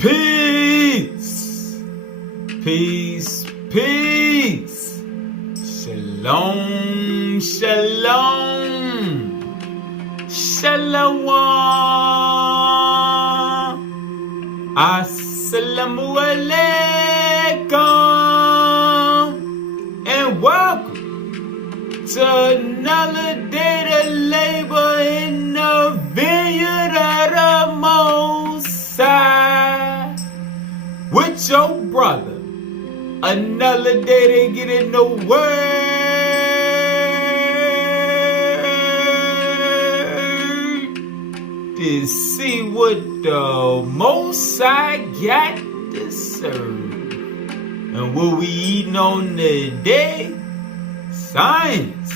Peace, peace, peace. Shalom, shalom, shalom. Assalamu alaikum, and welcome to another day to labor in the vineyard of the Most High with your brother. Another day to get in the word to see what the Most High got to serve. And what we eating on today? Science.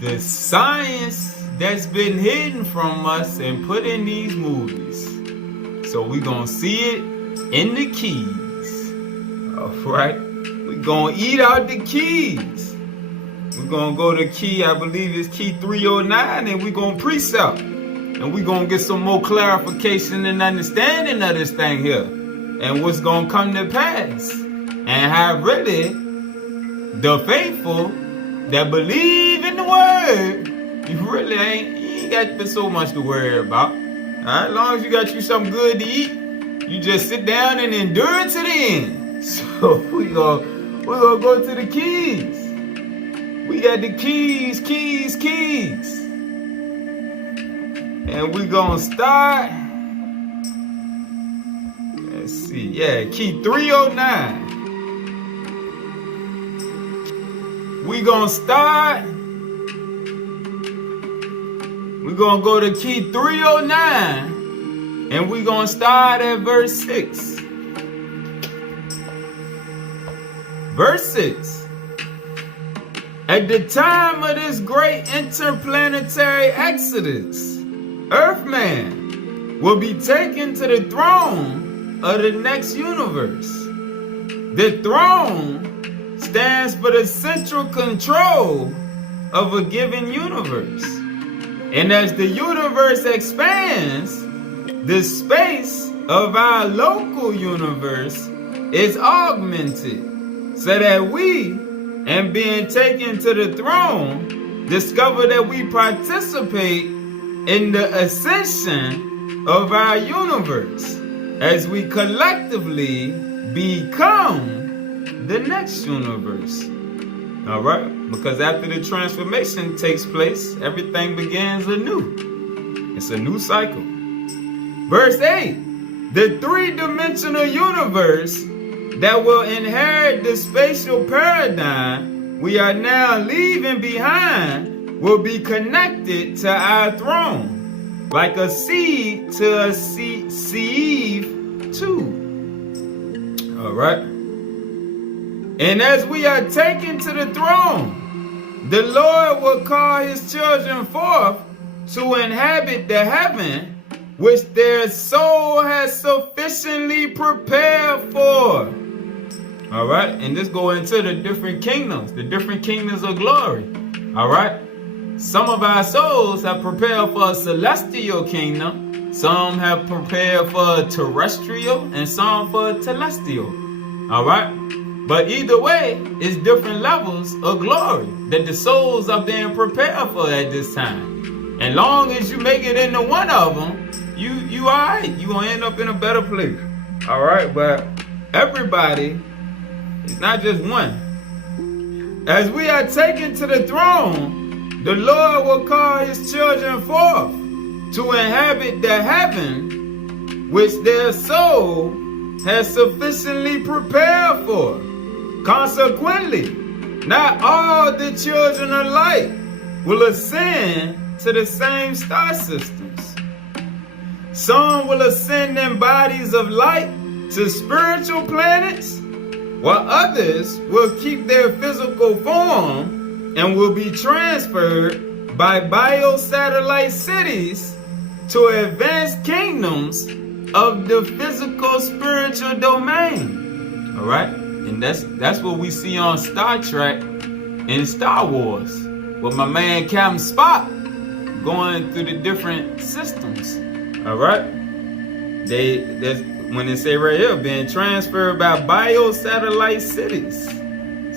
The science that's been hidden from us and put in these movies. So we're going to see it in the keys. Alright? We're going to eat out the keys. We're going to go to key, I believe it's key 309, and we're going to precept. And we're going to get some more clarification and understanding of this thing here. And what's going to come to pass. And how really the faithful that believe in the word, you really ain't got so much to worry about. Alright, as long as you got you something good to eat, you just sit down and endure it to the end. So we're gonna go to the keys. We got the keys. And we're gonna start. Let's see, yeah, key 309. We're gonna start. We're going to go to key 309, and we're going to start at verse 6. Verse 6. At the time of this great interplanetary exodus, Earthman will be taken to the throne of the next universe. The throne stands for the central control of a given universe. And as the universe expands, the space of our local universe is augmented so that we, and being taken to the throne, discover that we participate in the ascension of our universe as we collectively become the next universe. All right, because after the transformation takes place, everything begins anew. It's a new cycle. Verse 8, the three-dimensional universe that will inherit the spatial paradigm we are now leaving behind will be connected to our throne, like a seed to a sieve tube. All right. And as we are taken to the throne, the Lord will call his children forth to inhabit the heaven which their soul has sufficiently prepared for. All right, and this go into the different kingdoms of glory. All right, some of our souls have prepared for a celestial kingdom, some have prepared for a terrestrial, and some for a telestial. All right. But either way, it's different levels of glory that the souls are being prepared for at this time. And long as you make it into one of them, you all right. You're going to end up in a better place. All right, but everybody, it's not just one. As we are taken to the throne, the Lord will call his children forth to inhabit the heaven which their soul has sufficiently prepared for. Consequently, not all the children of light will ascend to the same star systems. Some will ascend in bodies of light to spiritual planets, while others will keep their physical form and will be transferred by biosatellite cities to advanced kingdoms of the physical spiritual domain. All right? And that's what we see on Star Trek and Star Wars, with my man Captain Spock going through the different systems. All right. when they say right here, being transferred by biosatellite cities.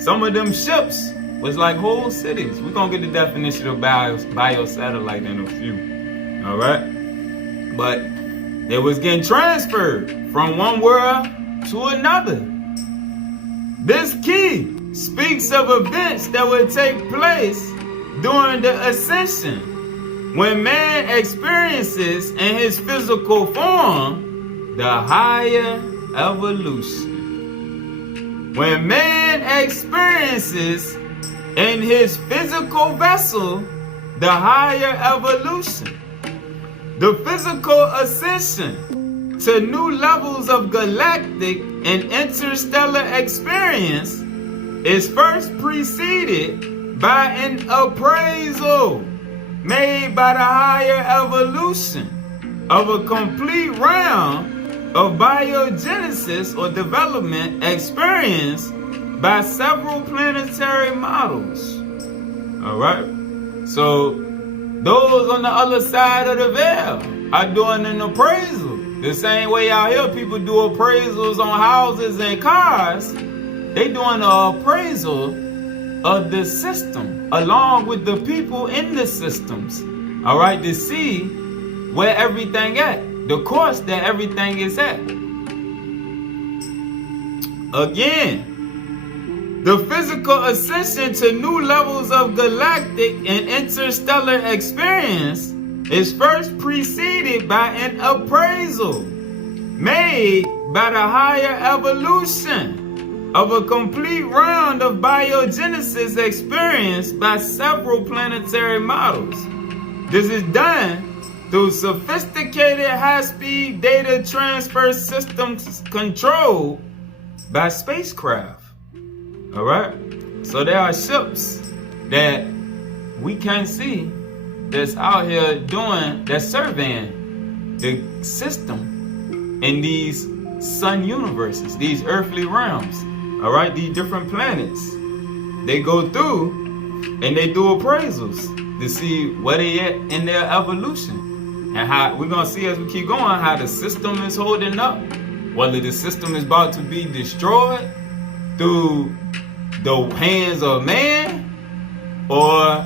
Some of them ships was like whole cities. We're gonna get the definition of biosatellite in a few. All right, but they was getting transferred from one world to another. This key speaks of events that would take place during the ascension, when man experiences in his physical form the higher evolution. When man experiences in his physical vessel the higher evolution, the physical ascension to new levels of galactic and interstellar experience is first preceded by an appraisal made by the higher evolution of a complete round of biogenesis or development experienced by several planetary models. All right, so those on the other side of the veil are doing an appraisal. The same way out here people do appraisals on houses and cars, they doing an appraisal of the system along with the people in the systems. All right, to see where everything at, the course that everything is at. Again, the physical ascension to new levels of galactic and interstellar experience is first preceded by an appraisal made by the higher evolution of a complete round of biogenesis experienced by several planetary models. This is done through sophisticated high-speed data transfer systems controlled by spacecraft. All right, so there are ships that we can't see that's out here that's surveying the system in these sun universes, these earthly realms. All right, these different planets. They go through and they do appraisals to see where they at in their evolution. And how we're gonna see as we keep going how the system is holding up, whether the system is about to be destroyed through the hands of man, or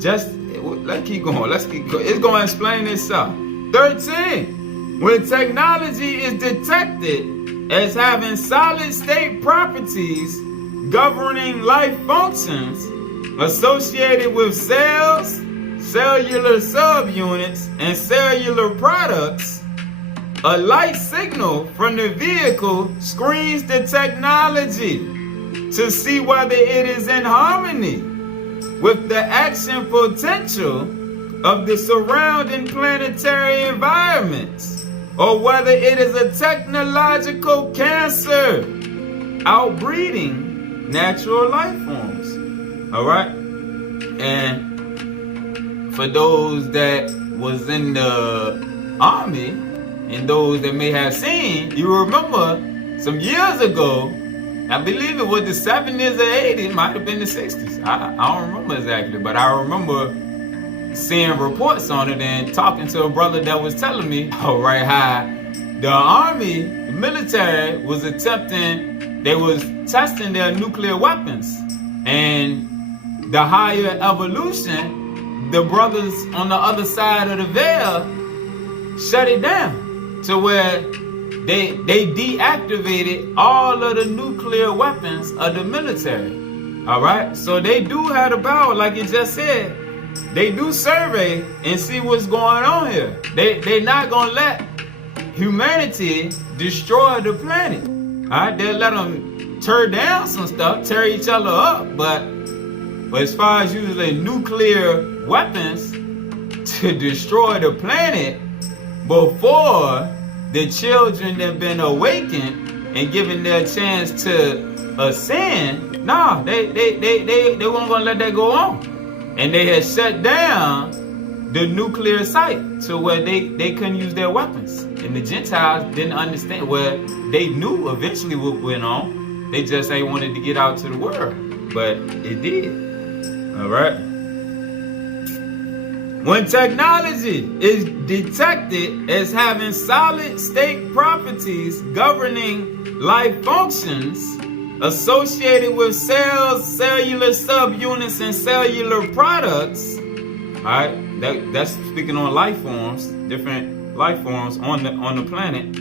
just let's keep going. It's gonna explain itself. 13. When technology is detected as having solid state properties governing life functions associated with cells, cellular subunits, and cellular products, a light signal from the vehicle screens the technology to see whether it is in harmony with the action potential of the surrounding planetary environments, or whether it is a technological cancer outbreeding natural life forms. All right, and for those that was in the army and those that may have seen, you remember some years ago, I believe it was the 70s or 80s, it might have been the 60s. I don't remember exactly, but I remember seeing reports on it and talking to a brother that was telling me, all right, how the army, the military was they was testing their nuclear weapons, and the higher evolution, the brothers on the other side of the veil shut it down to where they deactivated all of the nuclear weapons of the military. All right, so they do have the power, like it just said. They do survey and see what's going on here. They're not gonna let humanity destroy the planet. All right, they'll let them tear down some stuff, tear each other up, but as far as using nuclear weapons to destroy the planet before the children that have been awakened and given their chance to ascend, no, they weren't gonna let that go on. And they had shut down the nuclear site to where they couldn't use their weapons. And the Gentiles didn't understand. Well, they knew eventually what went on. They just ain't wanted to get out to the world. But it did. All right. When technology is detected as having solid state properties governing life functions associated with cells, cellular subunits, and cellular products, all right, that's speaking on life forms, different life forms on the planet.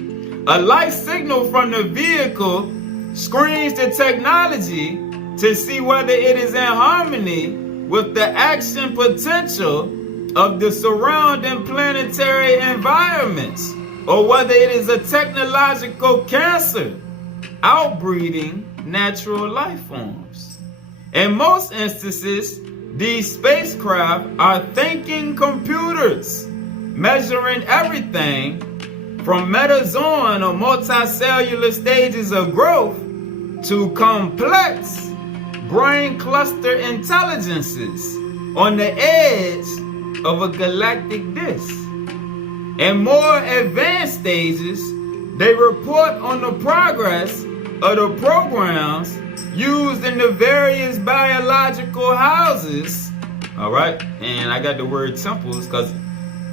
A light signal from the vehicle screens the technology to see whether it is in harmony with the action potential of the surrounding planetary environments, or whether it is a technological cancer outbreeding natural life forms. In most instances, these spacecraft are thinking computers, measuring everything from metazoan or multicellular stages of growth to complex brain cluster intelligences on the edge of a galactic disk. In more advanced stages, they report on the progress of the programs used in the various biological houses. All right, and I got the word temples because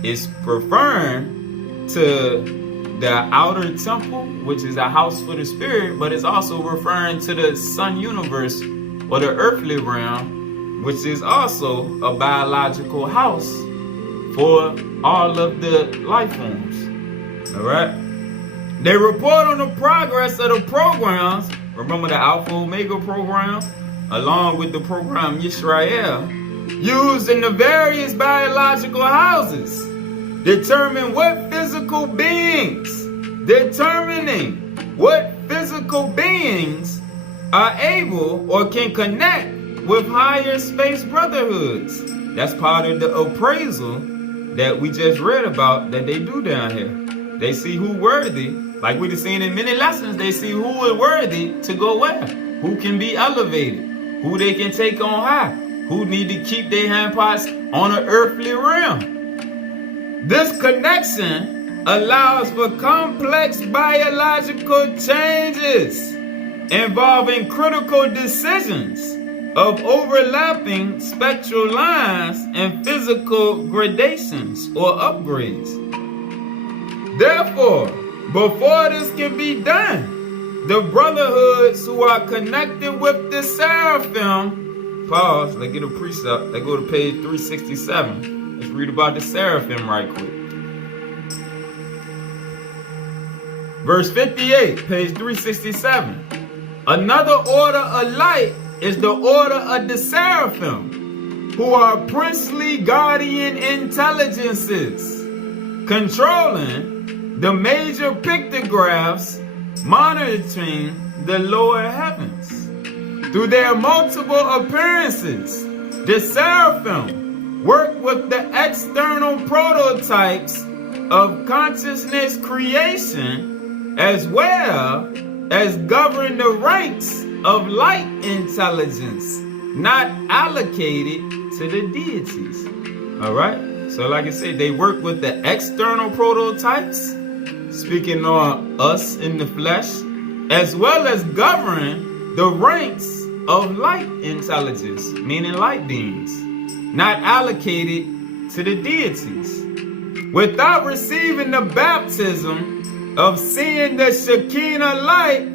it's referring to the outer temple, which is a house for the spirit, but it's also referring to the sun universe or the earthly realm, which is also a biological house for all of the life forms. All right. They report on the progress of the programs. Remember the Alpha Omega program, along with the program Yisrael, used in the various biological houses, determining what physical beings are able or can connect with higher space brotherhoods. That's part of the appraisal that we just read about that they do down here. They see who worthy, like we've seen in many lessons, they see who is worthy to go where, who can be elevated, who they can take on high, who need to keep their handpots on an earthly realm. This connection allows for complex biological changes involving critical decisions of overlapping spectral lines and physical gradations or upgrades. Therefore, before this can be done, the brotherhoods who are connected with the Seraphim, pause, let's get a precept, let's go to page 367. Let's read about the Seraphim right quick. Verse 58, page 367. Another order of light is the order of the Seraphim, who are princely guardian intelligences, controlling the major pictographs, monitoring the lower heavens. Through their multiple appearances, the Seraphim work with the external prototypes of consciousness creation, as well as govern the ranks of light intelligence, not allocated to the deities. All right? So like I said, they work with the external prototypes, speaking on us in the flesh, as well as govern the ranks of light intelligence, meaning light beings, not allocated to the deities. Without receiving the baptism of seeing the Shekinah light,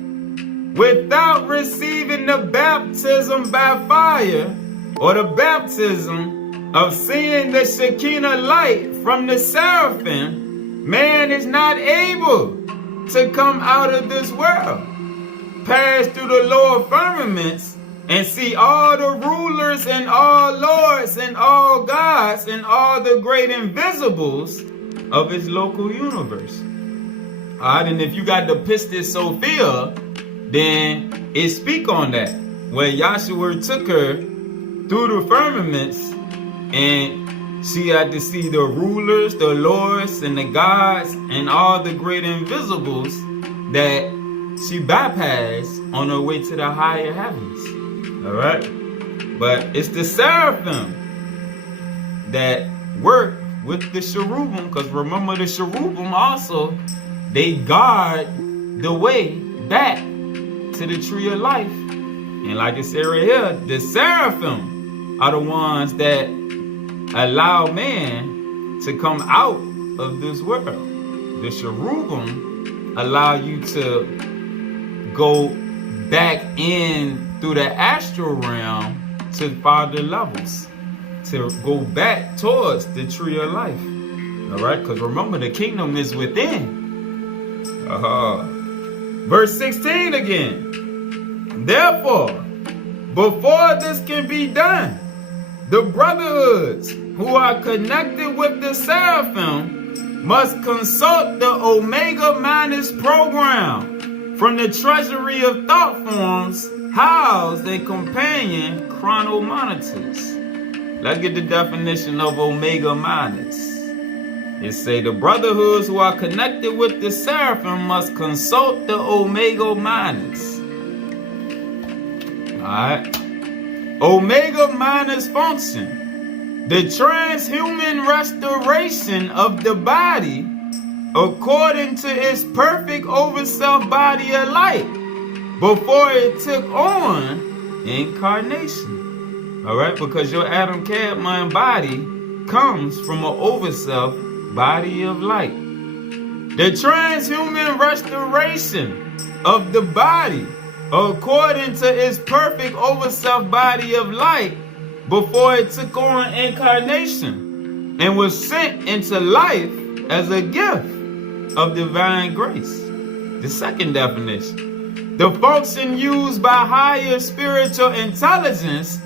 without receiving the baptism by fire, or the baptism of seeing the Shekinah light from the Seraphim, man is not able to come out of this world, pass through the lower firmaments, and see all the rulers and all lords and all gods and all the great invisibles of his local universe. All right, and if you got the Pistis Sophia, then it speak on that, where Yahshua took her through the firmaments and she had to see the rulers, the lords, and the gods, and all the great invisibles that she bypassed on her way to the higher heavens. All right? But it's the Seraphim that work with the cherubim, because remember the cherubim also, they guard the way back to the tree of life. And like I said right here, the Seraphim are the ones that allow man to come out of this world. The cherubim allow you to go back in through the astral realm to farther levels, to go back towards the tree of life. All right, because remember, the kingdom is within. Verse 16 again. Therefore, before this can be done, the brotherhoods who are connected with the Seraphim must consult the Omega Minus program from the treasury of thought forms housed in companion Chronomonitors. Let's get the definition of Omega Minus. It say the brotherhoods who are connected with the Seraphim must consult the Omega Minus. Alright. Omega Minus function. The transhuman restoration of the body according to its perfect over-self body of light before it took on incarnation. Alright, because your Adam Cadmon body comes from an over-self body of light. The transhuman restoration of the body according to its perfect over-self body of light before it took on incarnation and was sent into life as a gift of divine grace. The second definition. The function used by higher spiritual intelligence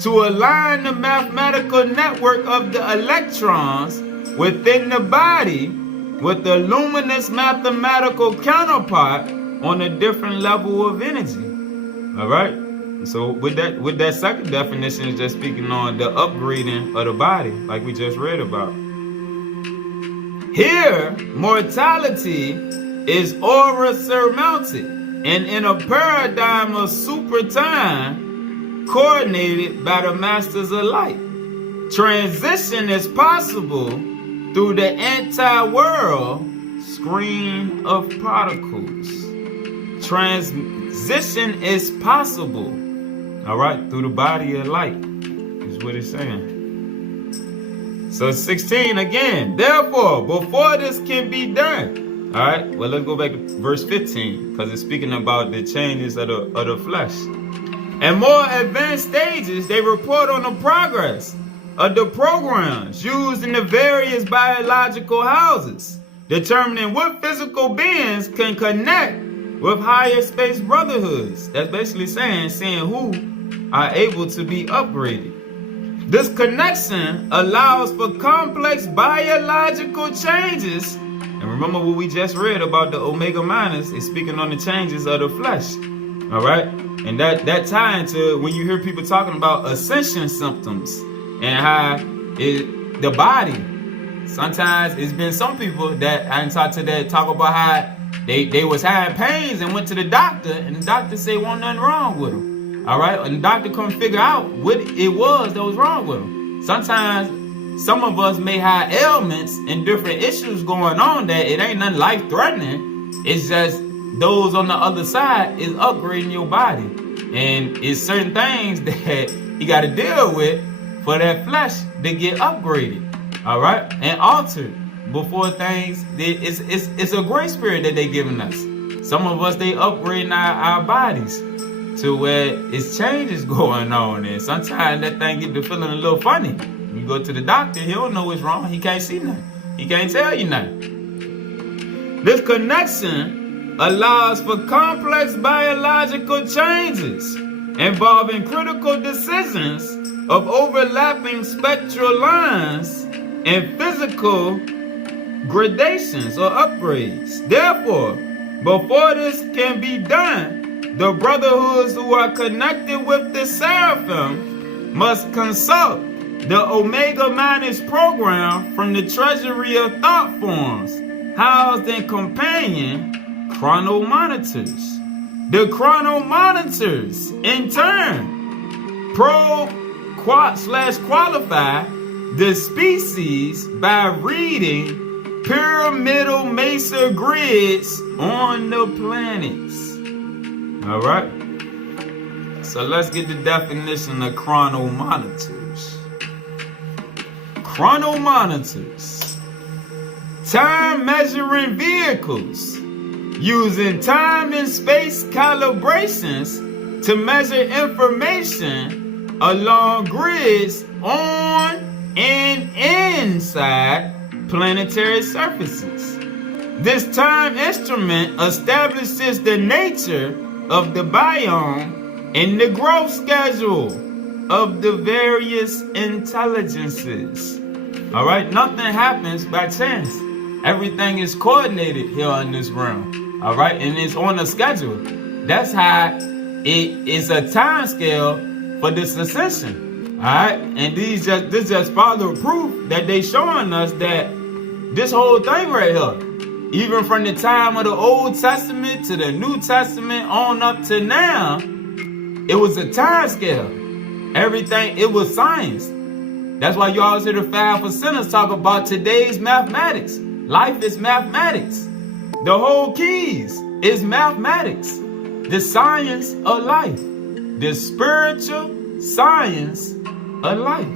to align the mathematical network of the electrons within the body with the luminous mathematical counterpart on a different level of energy. All right. So with that second definition is just speaking on the upgrading of the body, like we just read about. Here, mortality is aura surmounted, and in a paradigm of super time, coordinated by the masters of light. Transition is possible through the anti-world screen of particles. Transition is possible, all right, through the body of light, is what it's saying. So 16 again. Therefore, before this can be done, all right, well, let's go back to verse 15, because it's speaking about the changes of the flesh. And more advanced stages, they report on the progress of the programs used in the various biological houses, determining what physical beings can connect with higher space brotherhoods. That's basically seeing who are able to be upgraded. This connection allows for complex biological changes. And remember what we just read about the Omega Minus is speaking on the changes of the flesh. All right? And that tie into when you hear people talking about ascension symptoms and how the body, sometimes it's been some people that I talked to that talk about how they was having pains and went to the doctor, and the doctor said wasn't nothing wrong with them. All right, and the doctor couldn't figure out what it was that was wrong with them. Sometimes some of us may have ailments and different issues going on that it ain't nothing life-threatening. It's just those on the other side is upgrading your body, and it's certain things that you got to deal with for that flesh to get upgraded. All right, and altered before things. It's a grace period that they giving us. Some of us, they upgrading our bodies to where it's changes going on, and sometimes that thing get to feeling a little funny. You go to the doctor, he don't know what's wrong. He can't see nothing. He can't tell you nothing. This connection allows for complex biological changes involving critical decisions of overlapping spectral lines and physical gradations or upgrades. Therefore, before this can be done, the brotherhoods who are connected with the Seraphim must consult the Omega Minus program from the treasury of thought forms housed in companion Chronomonitors. The Chronomonitors, in turn, qualify the species by reading pyramidal mesa grids on the planets. All right. So let's get the definition of Chronomonitors. Chronomonitors, time measuring vehicles using time and space calibrations to measure information along grids on and inside planetary surfaces. This time instrument establishes the nature of the biome and the growth schedule of the various intelligences. All right, nothing happens by chance. Everything is coordinated here in this realm. All right, and it's on a schedule. That's how it is a time scale for this ascension. All right, and this just further proof that they showing us that this whole thing right here, even from the time of the Old Testament to the New Testament on up to now, it was a time scale. Everything, it was science. That's why you always hear the 5%ers talk about today's mathematics. Life is mathematics. The whole keys is mathematics. The science of life. The spiritual science of life.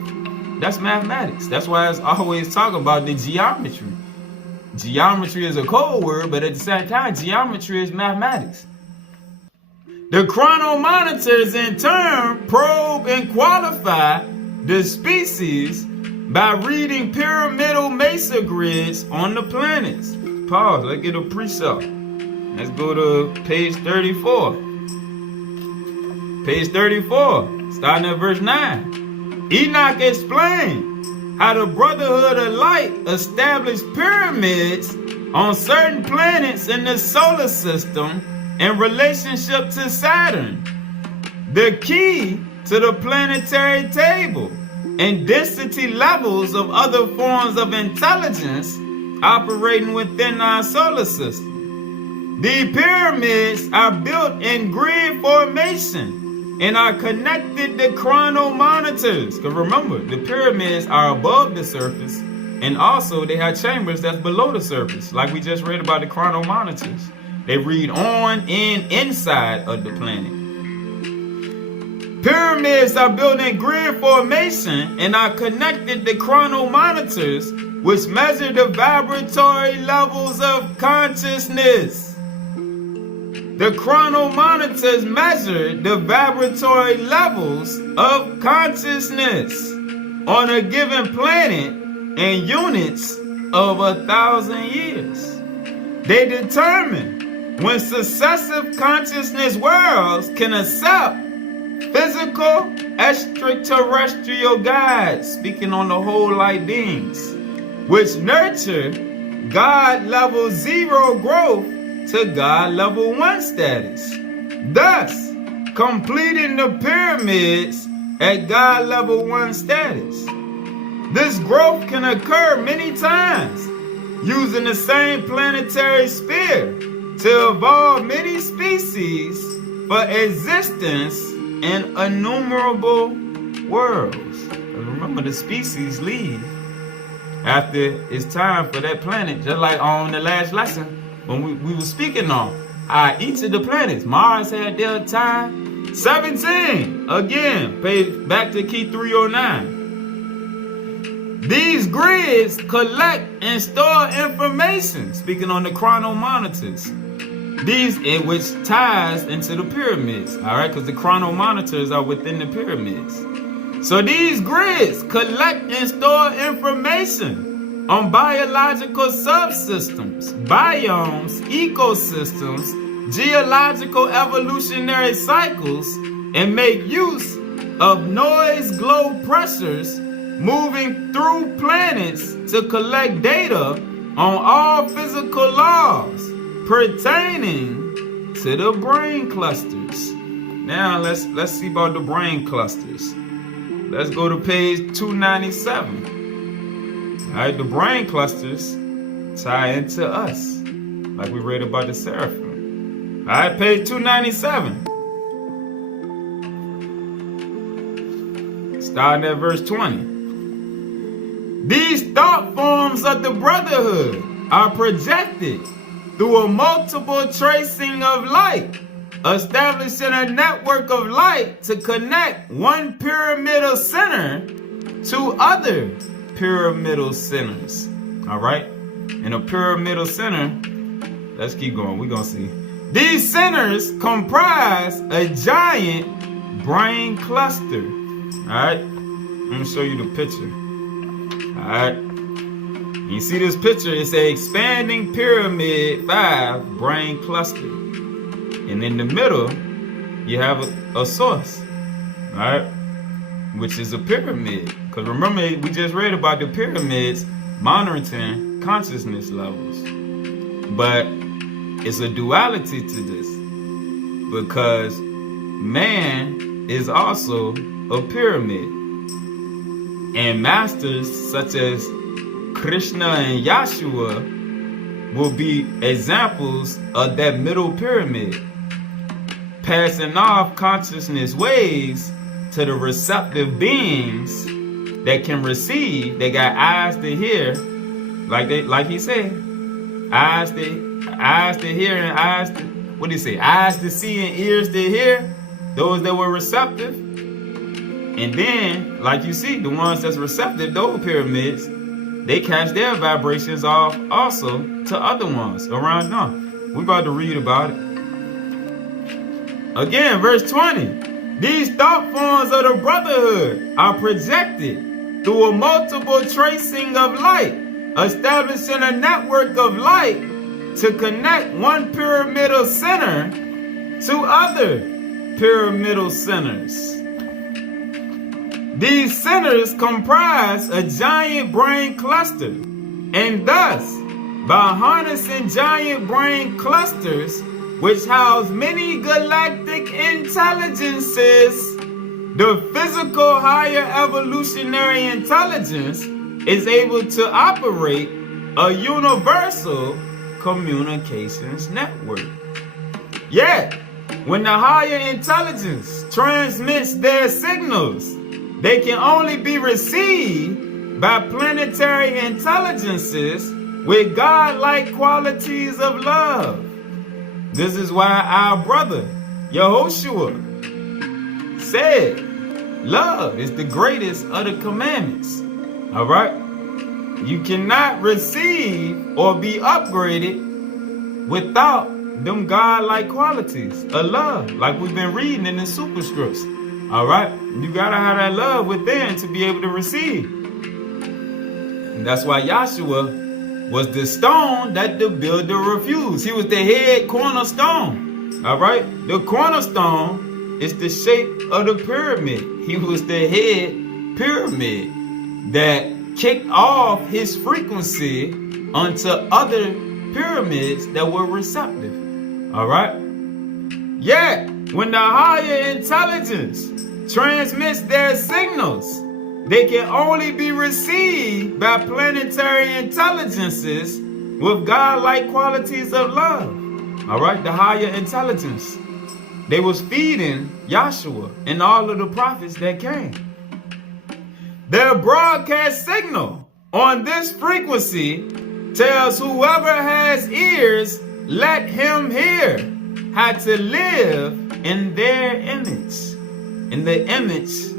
That's mathematics. That's why it's always talking about the geometry. Geometry is a code word, but at the same time, geometry is mathematics. The chronomonitors in turn probe and qualify the species by reading pyramidal mesa grids on the planets. Pause, let's get a precept. Let's go to page 34. Page 34, starting at verse 9. Enoch explained how the Brotherhood of Light established pyramids on certain planets in the solar system in relationship to Saturn, the key to the planetary table and density levels of other forms of intelligence operating within our solar system. The pyramids are built in grid formation and are connected to chronomonitors. Because remember, the pyramids are above the surface, and also they have chambers that's below the surface, like we just read about the chronomonitors. They read on and inside of the planet. Pyramids are built in grid formation and are connected to chronomonitors, which measure the vibratory levels of consciousness. The chronomonitors measure the vibratory levels of consciousness on a given planet in units of 1,000 years. They determine when successive consciousness worlds can accept physical extraterrestrial guides, speaking on the whole light beings, which nurture God level 0 growth to God level 1 status, thus completing the pyramids at God level 1 status. This growth can occur many times using the same planetary sphere to evolve many species for existence in innumerable worlds. Remember, the species leave after it's time for that planet, just like on the last lesson when we were speaking on each of the planets. Mars had their time. 17, again, page back to key 309. These grids collect and store information, speaking on the chronomonitors. These in which ties into the pyramids, all right, because the chronomonitors are within the pyramids. So these grids collect and store information on biological subsystems, biomes, ecosystems, geological evolutionary cycles, and make use of noise glow pressures moving through planets to collect data on all physical laws pertaining to the brain clusters. Now let's see about the brain clusters. Let's go to page 297. All right, the brain clusters tie into us, like we read about the Seraphim. All right, page 297. Starting at verse 20. These thought forms of the Brotherhood are projected through a multiple tracing of light, establishing a network of light to connect one pyramidal center to other pyramidal centers. All right? In a pyramidal center, let's keep going. We're going to see. These centers comprise a giant brain cluster. All right? Let me show you the picture. All right? You see this picture? It's an expanding pyramid 5 brain cluster. And in the middle, you have a source. All right? Which is a pyramid. Because remember, we just read about the pyramids monitoring consciousness levels. But it's a duality to this. Because man is also a pyramid. And masters such as Krishna and Yahshua will be examples of that middle pyramid, passing off consciousness waves to the receptive beings that can receive. They got eyes to hear, like he said, eyes to hear and eyes to, what did he say? Eyes to see and ears to hear. Those that were receptive. And then, like you see, the ones that's receptive, those pyramids, they catch their vibrations off also to other ones around them. We're about to read about it. Again, verse 20. These thought forms of the Brotherhood are projected through a multiple tracing of light, establishing a network of light to connect one pyramidal center to other pyramidal centers. These centers comprise a giant brain cluster, and thus, by harnessing giant brain clusters, which house many galactic intelligences, the physical higher evolutionary intelligence is able to operate a universal communications network. Yet, when the higher intelligence transmits their signals, they can only be received by planetary intelligences with God-like qualities of love. This is why our brother, Yehoshua, said, love is the greatest of the commandments. All right? You cannot receive or be upgraded without them God-like qualities of love, like we've been reading in the superscripts. All right? You got to have that love within to be able to receive. And that's why Yahshua was the stone that the builder refused. He was the head cornerstone. All right? The cornerstone is the shape of the pyramid. He was the head pyramid that kicked off his frequency onto other pyramids that were receptive. All right? Yet, when the higher intelligence transmits their signals, they can only be received by planetary intelligences with God-like qualities of love. All right, the higher intelligence. They was feeding Yahshua and all of the prophets that came. Their broadcast signal on this frequency tells whoever has ears, let him hear, how to live in their image, in the image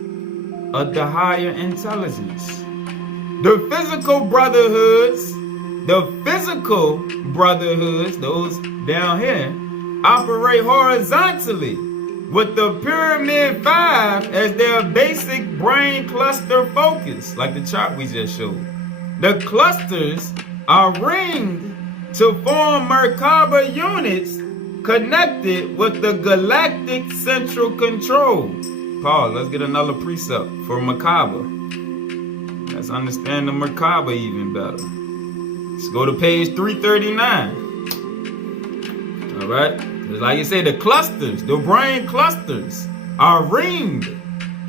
of the higher intelligence. The physical brotherhoods, those down here, operate horizontally with the pyramid 5 as their basic brain cluster focus, like the chart we just showed. The clusters are ringed to form Merkabah units connected with the galactic central control. Paul, let's get another precept for Merkabah. Let's understand the Merkabah even better. Let's go to page 339. All right? Like you say, the clusters, the brain clusters, are ringed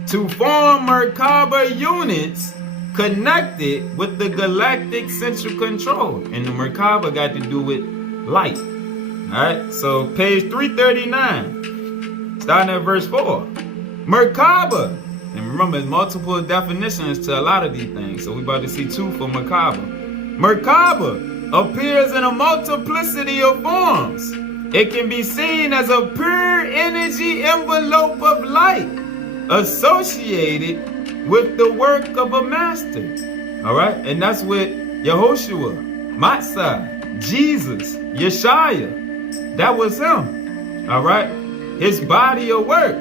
to form Merkabah units connected with the galactic central control. And the Merkabah got to do with light. Alright, so page 339, starting at verse 4. Merkabah, and remember, there's multiple definitions to a lot of these things, so we're about to see 2 for Merkabah. Merkabah appears in a multiplicity of forms. It can be seen as a pure energy envelope of light associated with the work of a master. All right, and that's with Yehoshua, Matzah, Jesus, Yeshaya. That was him. All right, his body of work.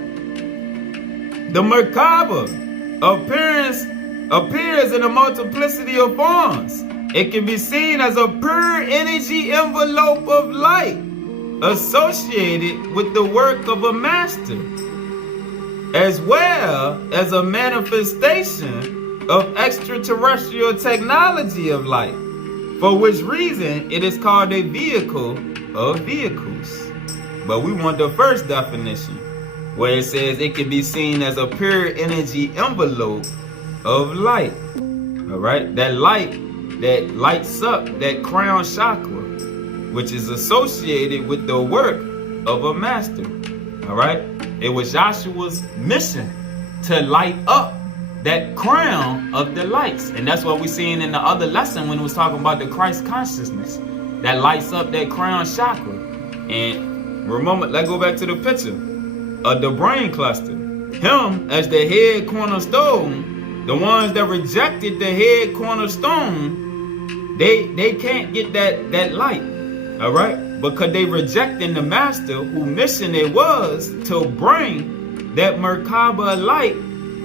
The Merkabah appears in a multiplicity of forms. It can be seen as a pure energy envelope of light associated with the work of a master, as well as a manifestation of extraterrestrial technology of light, for which reason it is called a vehicle of vehicles. But we want the first definition, where it says it can be seen as a pure energy envelope of light. All right, that light that lights up that crown chakra, which is associated with the work of a master. All right, it was Joshua's mission to light up that crown of the lights, and that's what we seen in the other lesson when it was talking about the Christ consciousness that lights up that crown chakra. And remember, let's go back to the picture of the brain cluster. Him as the head cornerstone, the ones that rejected the head cornerstone, they can't get that light, all right? Because they rejecting the master whose mission it was to bring that Merkabah light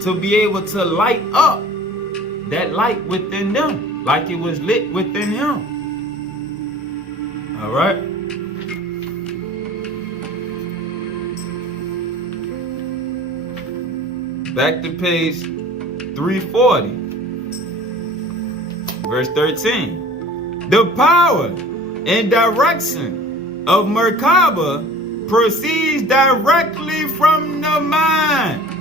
to be able to light up that light within them like it was lit within him. All right? Back to page 340, verse 13. The power and direction of Merkabah proceeds directly from the mind.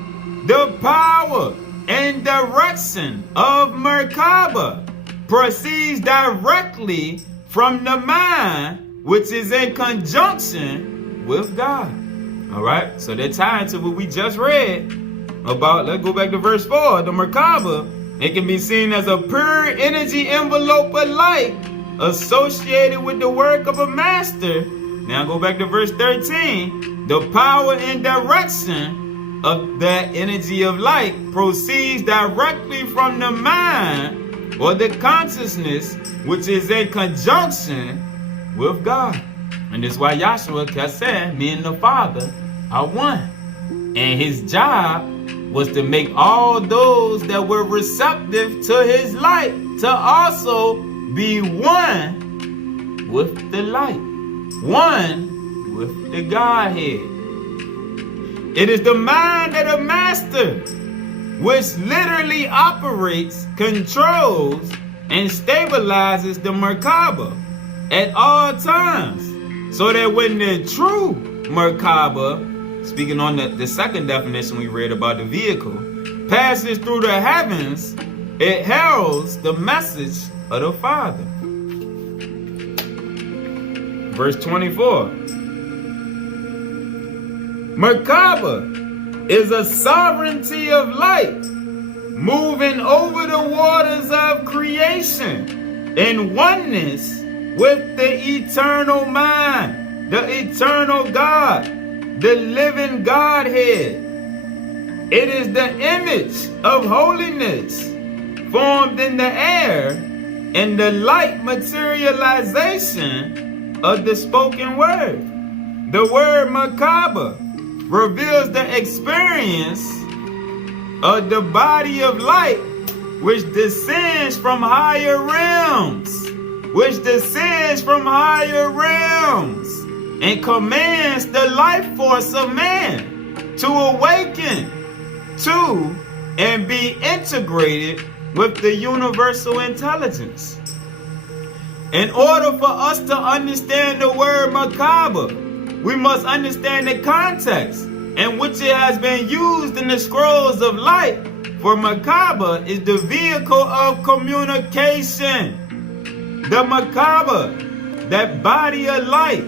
The power and direction of Merkabah proceeds directly from the mind, which is in conjunction with God. All right, so they're tied to what we just read about. Let's go back to verse 4. The Merkabah, it can be seen as a pure energy envelope of light associated with the work of a master. Now go back to verse 13. The power and direction of that energy of light proceeds directly from the mind or the consciousness, which is in conjunction with God. And that's why Yahshua kept saying, me and the Father are one. And his job was to make all those that were receptive to his light to also be one with the light, one with the Godhead. It is the mind of the master which literally operates, controls, and stabilizes the Merkabah at all times, so that when the true Merkabah, speaking on the second definition we read about the vehicle, passes through the heavens, it heralds the message of the Father. Verse 24. Merkabah is a sovereignty of light, moving over the waters of creation in oneness with the eternal mind, the eternal God, the living Godhead. It is the image of holiness formed in the air and the light materialization of the spoken word. The word Merkabah reveals the experience of the body of light which descends from higher realms, and commands the life force of man to awaken to and be integrated with the universal intelligence. In order for us to understand the word Merkabah, we must understand the context in which it has been used in the scrolls of light. For Merkabah is the vehicle of communication. The Merkabah, that body of light,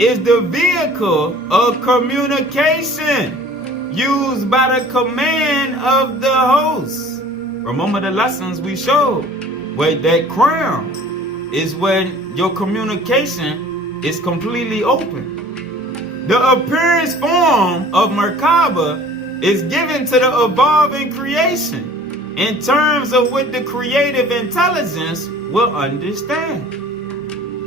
is the vehicle of communication used by the command of the host. Remember the lessons we showed, where that crown is when your communication is completely open. The appearance form of Merkabah is given to the evolving creation in terms of what the creative intelligence will understand.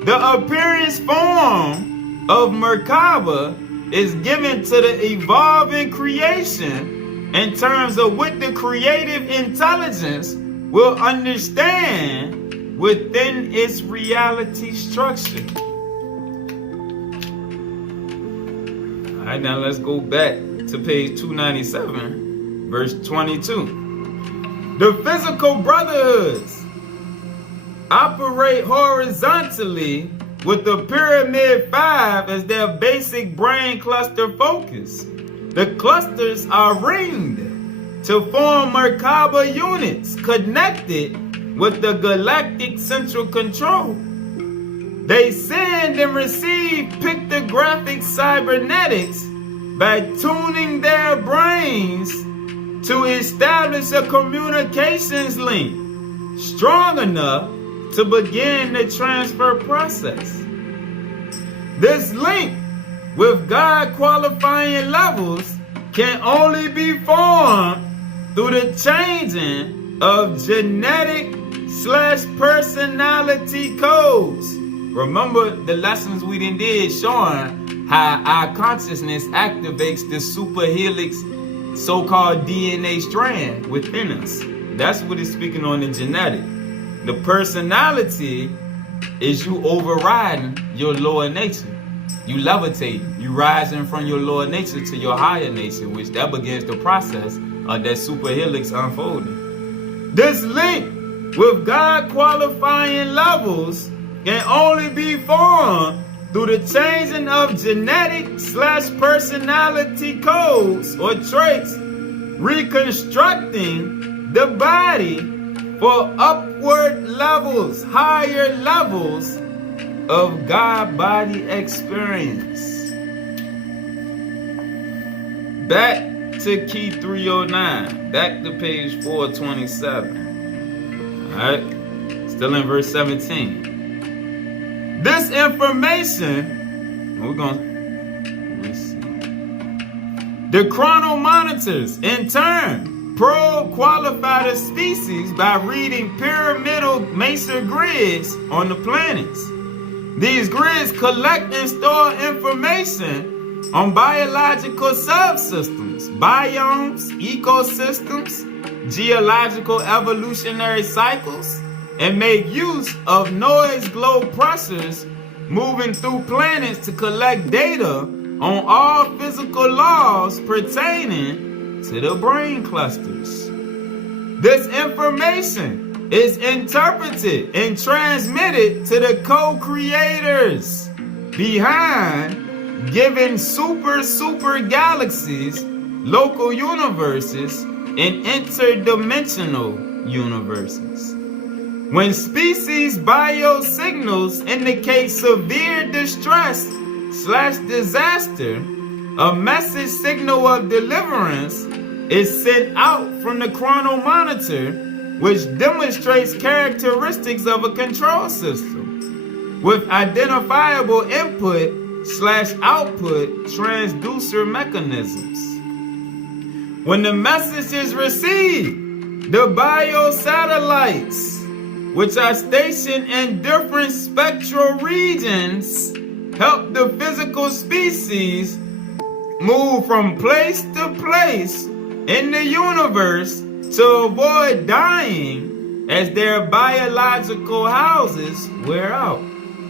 The appearance form of Merkabah is given to the evolving creation in terms of what the creative intelligence will understand within its reality structure. Alright, now let's go back to page 297, verse 22. The physical brotherhoods operate horizontally with the pyramid 5 as their basic brain cluster focus. The clusters are ringed to form Merkabah units connected with the galactic central control. They send and receive pictographic cybernetics by tuning their brains to establish a communications link strong enough to begin the transfer process. This link with God qualifying levels can only be formed through the changing of genetic/personality codes. Remember the lessons we did showing how our consciousness activates the superhelix so-called DNA strand within us. That's what it's speaking on in genetic. The personality is you overriding your lower nature. You levitating. You rising from your lower nature to your higher nature, which that begins the process of that superhelix unfolding. This link with God qualifying levels can only be formed through the changing of genetic/personality codes or traits, reconstructing the body for upward levels, higher levels of God body experience. Back to key 309, back to page 427. Alright, still in verse 17. This information, let's see. The Chronomonitors, in turn, probe qualify the species by reading pyramidal mason grids on the planets. These grids collect and store information on biological subsystems, biomes, ecosystems, geological evolutionary cycles, and make use of noise glow pressures moving through planets to collect data on all physical laws pertaining to the brain clusters. This information is interpreted and transmitted to the co-creators behind given super galaxies, local universes, and interdimensional universes. When species biosignals indicate severe distress/disaster, a message signal of deliverance is sent out from the chronomonitor, which demonstrates characteristics of a control system with identifiable input/output transducer mechanisms. When the message is received, the biosatellites, which are stationed in different spectral regions, help the physical species move from place to place in the universe to avoid dying as their biological houses wear out.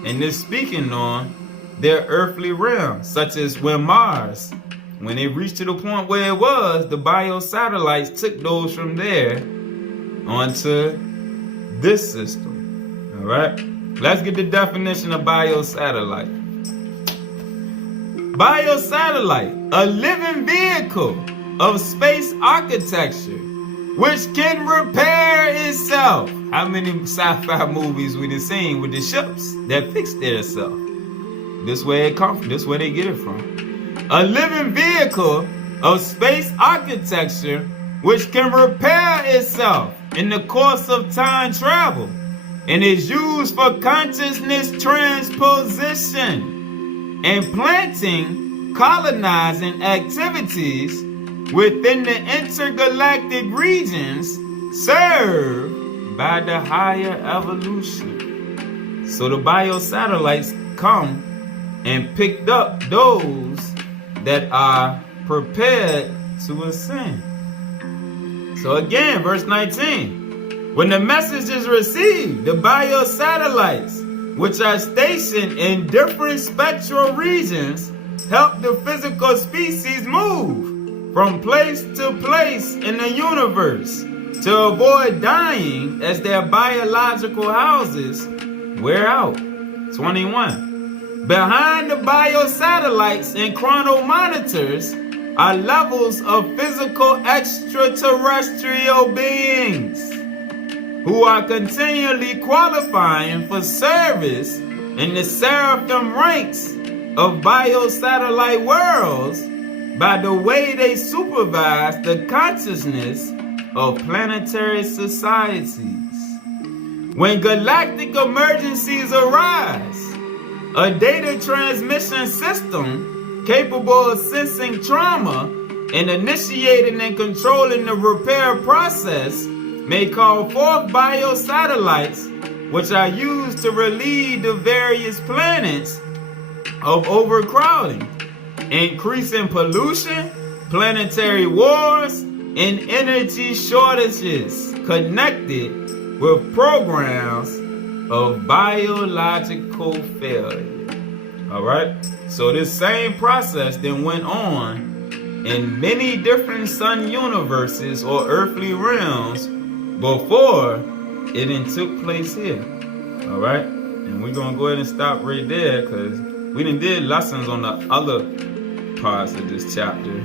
And this speaking on their earthly realm, such as when Mars, when it reached to the point where it was, the biosatellites took those from there onto this system. All right, let's get the definition of biosatellite. Biosatellite, a living vehicle of space architecture which can repair itself. How many sci-fi movies we done seen with the ships that fix themselves? This way it comes. This where they get it from. A living vehicle of space architecture which can repair itself in the course of time travel and is used for consciousness transposition and planting, colonizing activities within the intergalactic regions served by the higher evolution. So the biosatellites come and picked up those that are prepared to ascend. So again, verse 19. When the message is received, the biosatellites, which are stationed in different spectral regions, help the physical species move from place to place in the universe to avoid dying as their biological houses wear out. 21. Behind the biosatellites and chronomonitors are levels of physical extraterrestrial beings who are continually qualifying for service in the Seraphim ranks of biosatellite worlds by the way they supervise the consciousness of planetary societies. When galactic emergencies arise, a data transmission system capable of sensing trauma and initiating and controlling the repair process may call forth biosatellites, which are used to relieve the various planets of overcrowding, increasing pollution, planetary wars, and energy shortages connected with programs of biological failure. Alright? So this same process then went on in many different sun universes or earthly realms before it then took place here. Alright? And we're going to go ahead and stop right there because we done did lessons on the other parts of this chapter.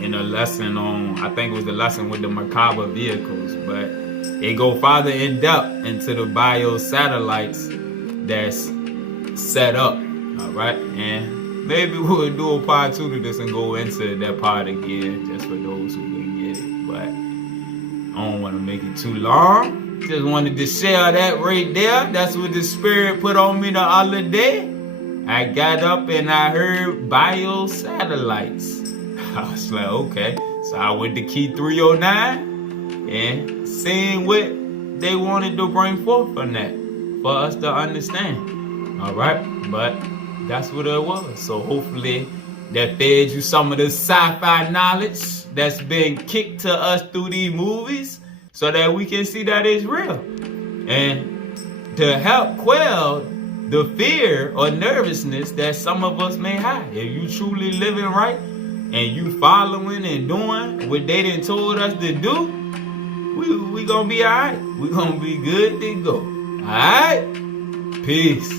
In a lesson on, I think it was the lesson with the Merkabah vehicles, but it go farther in depth into the biosatellites that's set up. Alright? And maybe we'll do a part 2 to this and go into that part again just for those who didn't get it. But I don't want to make it too long. Just wanted to share that right there. That's what the Spirit put on me the other day. I got up and I heard biosatellites. I was like, okay. So I went to key 309 and seeing what they wanted to bring forth from that for us to understand. Alright? But that's what it was. So hopefully that fed you some of the sci-fi knowledge that's been kicked to us through these movies so that we can see that it's real. And to help quell the fear or nervousness that some of us may have. If you truly living right and you following and doing what they done told us to do, we gonna be alright. We gonna be good to go. Alright? Peace.